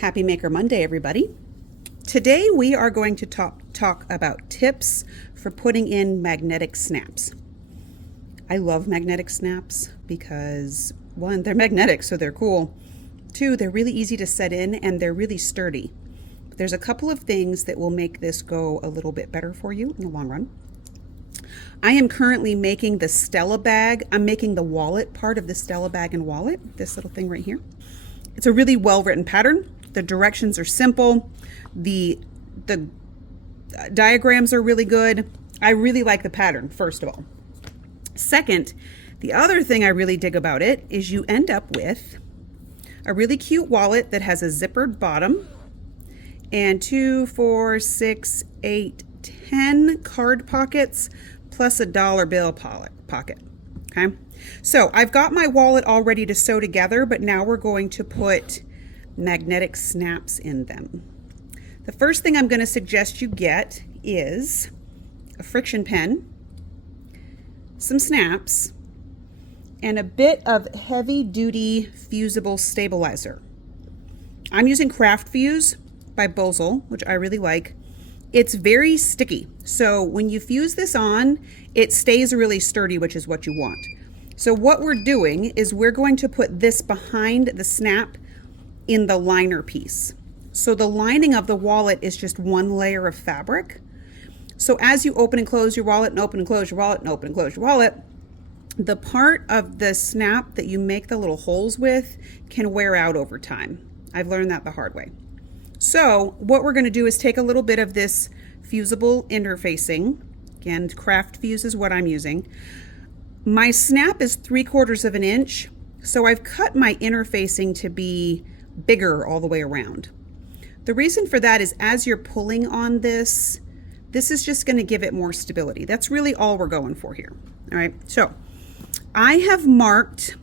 Happy Maker Monday, everybody. Today we are going to talk about tips for putting in magnetic snaps. I love magnetic snaps because, one, they're magnetic, so they're cool. Two, they're really easy to set in and they're really sturdy. There's a couple of things that will make this go a little bit better for you in the long run. I am currently making the Stella bag. I'm making the wallet part of the Stella bag and wallet, this little thing right here. It's a really well-written pattern. The directions are simple. The diagrams are really good. I really like the pattern, first of all. Second, the other thing I really dig about it is you end up with a really cute wallet that has a zippered bottom and 2, 4, 6, 8, 10 card pockets plus a dollar bill pocket. Okay, so I've got my wallet all ready to sew together, but now we're going to put magnetic snaps in them. The first thing I'm going to suggest you get is a friction pen, some snaps, and a bit of heavy-duty fusible stabilizer. I'm using Craft Fuse by Bozel, which I really like. It's very sticky, so when you fuse this on, it stays really sturdy, which is what you want. So what we're doing is we're going to put this behind the snap in the liner piece. So the lining of the wallet is just one layer of fabric. So as you open and close your wallet and open and close your wallet and open and close your wallet, the part of the snap that you make the little holes with can wear out over time. I've learned that the hard way. So what we're going to do is take a little bit of this fusible interfacing. Again, Craft Fuse is what I'm using. My snap is 3/4 of an inch, so I've cut my interfacing to be bigger all the way around. The reason for that is as you're pulling on this is just going to give it more stability. That's really all we're going for here. All right, so I have marked,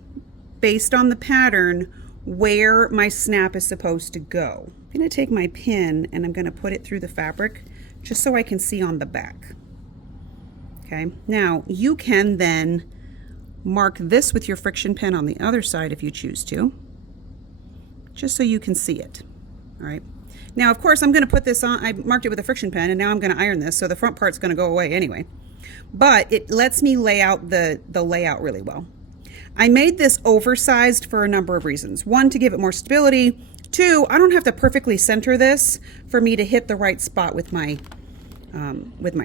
based on the pattern, where my snap is supposed to go. I'm going to take my pin and I'm going to put it through the fabric just so I can see on the back. Okay, now you can then mark this with your friction pen on the other side if you choose to, just so you can see it. All right, now of course I'm going to put this on. I marked it with a friction pen and now I'm going to iron this, so the front part's going to go away anyway, but it lets me lay out the layout really well. I made this oversized for a number of reasons. One, to give it more stability. Two, I don't have to perfectly center this for me to hit the right spot with my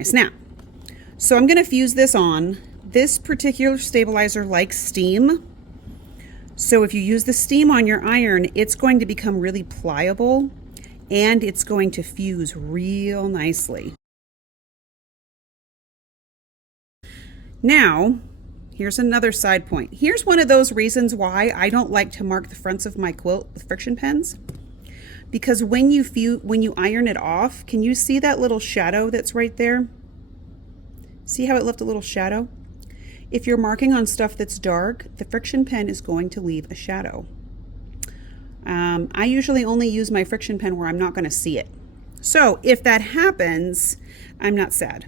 snap. So I'm going to fuse this on. This particular stabilizer likes steam. So if you use the steam on your iron, it's going to become really pliable and it's going to fuse real nicely. Now, here's another side point. Here's one of those reasons why I don't like to mark the fronts of my quilt with friction pens. Because when you iron it off, can you see that little shadow that's right there? See how it left a little shadow? If you're marking on stuff that's dark, the friction pen is going to leave a shadow. I usually only use my friction pen where I'm not going to see it. So if that happens, I'm not sad.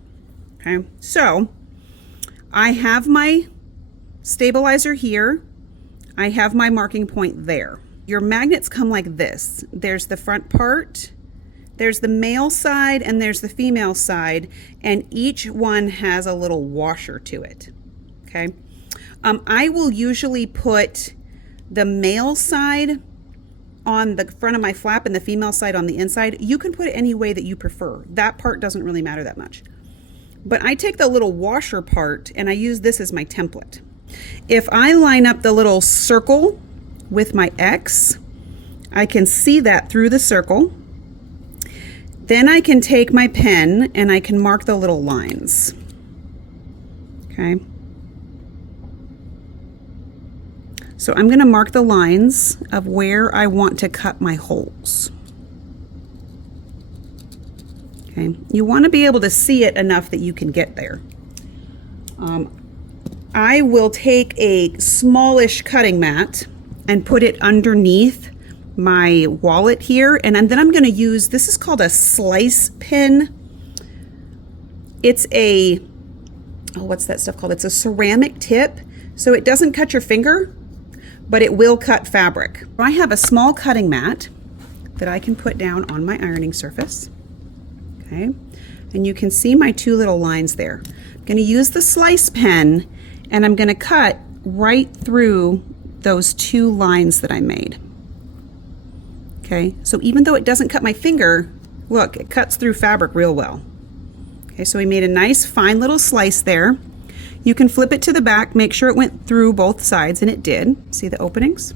Okay, so I have my stabilizer here. I have my marking point there. Your magnets come like this. There's the front part, there's the male side, and there's the female side, and each one has a little washer to it. Okay, I will usually put the male side on the front of my flap and the female side on the inside. You can put it any way that you prefer. That part doesn't really matter that much. But I take the little washer part and I use this as my template. If I line up the little circle with my X, I can see that through the circle. Then I can take my pen and I can mark the little lines. Okay. So I'm going to mark the lines of where I want to cut my holes. Okay. You want to be able to see it enough that you can get there. I will take a smallish cutting mat and put it underneath my wallet here, and then I'm going to use, this is called a slice pin. It's a, what's that stuff called? It's a ceramic tip, so it doesn't cut your finger, but it will cut fabric. I have a small cutting mat that I can put down on my ironing surface. Okay, and you can see my two little lines there. I'm going to use the slice pen and I'm going to cut right through those two lines that I made. Okay, so even though it doesn't cut my finger, look, it cuts through fabric real well. Okay, so we made a nice fine little slice there. You can flip it to the back, make sure it went through both sides, and it did. See the openings?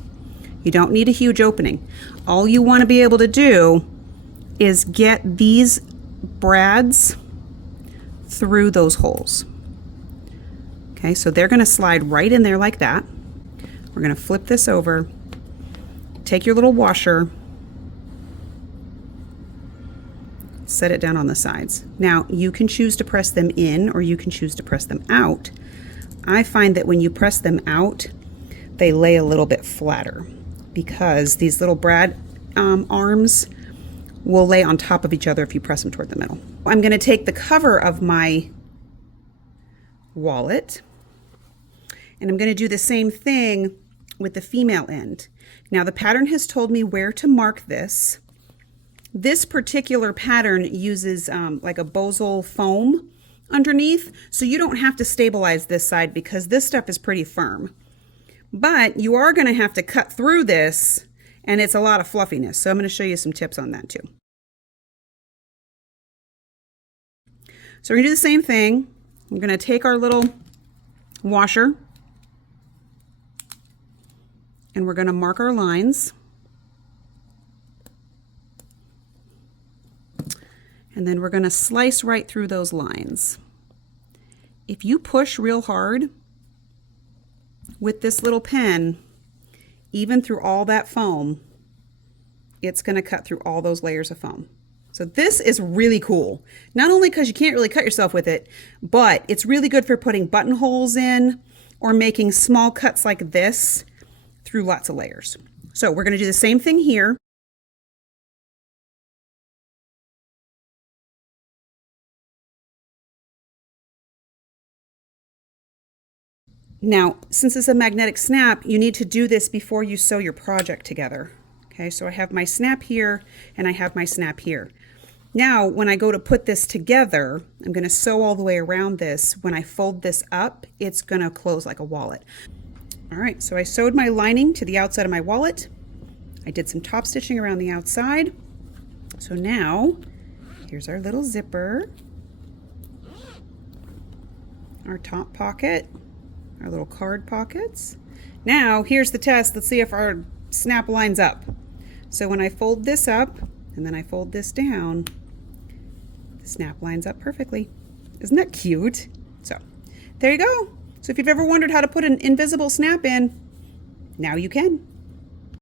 You don't need a huge opening. All you want to be able to do is get these brads through those holes. Okay, so they're going to slide right in there like that. We're going to flip this over, take your little washer, set it down on the sides. Now you can choose to press them in or you can choose to press them out. I find that when you press them out, they lay a little bit flatter because these little brad arms will lay on top of each other if you press them toward the middle. I'm going to take the cover of my wallet and I'm going to do the same thing with the female end. Now the pattern has told me where to mark this. This particular pattern uses like a bosal foam underneath, so you don't have to stabilize this side because this stuff is pretty firm. But you are going to have to cut through this, and it's a lot of fluffiness, so I'm going to show you some tips on that too. So we're going to do the same thing. We're going to take our little washer, and we're going to mark our lines. And then we're going to slice right through those lines. If you push real hard with this little pen, even through all that foam, it's going to cut through all those layers of foam. So this is really cool. Not only because you can't really cut yourself with it, but it's really good for putting buttonholes in or making small cuts like this through lots of layers. So we're going to do the same thing here. Now, since it's a magnetic snap, you need to do this before you sew your project together. Okay, so I have my snap here and I have my snap here. Now, when I go to put this together, I'm going to sew all the way around this. When I fold this up, it's going to close like a wallet. All right, so I sewed my lining to the outside of my wallet. I did some top stitching around the outside. So now, here's our little zipper, our top pocket, our little card pockets. Now, here's the test. Let's see if our snap lines up. So when I fold this up and then I fold this down, the snap lines up perfectly. Isn't that cute? So there you go. So if you've ever wondered how to put an invisible snap in, now you can.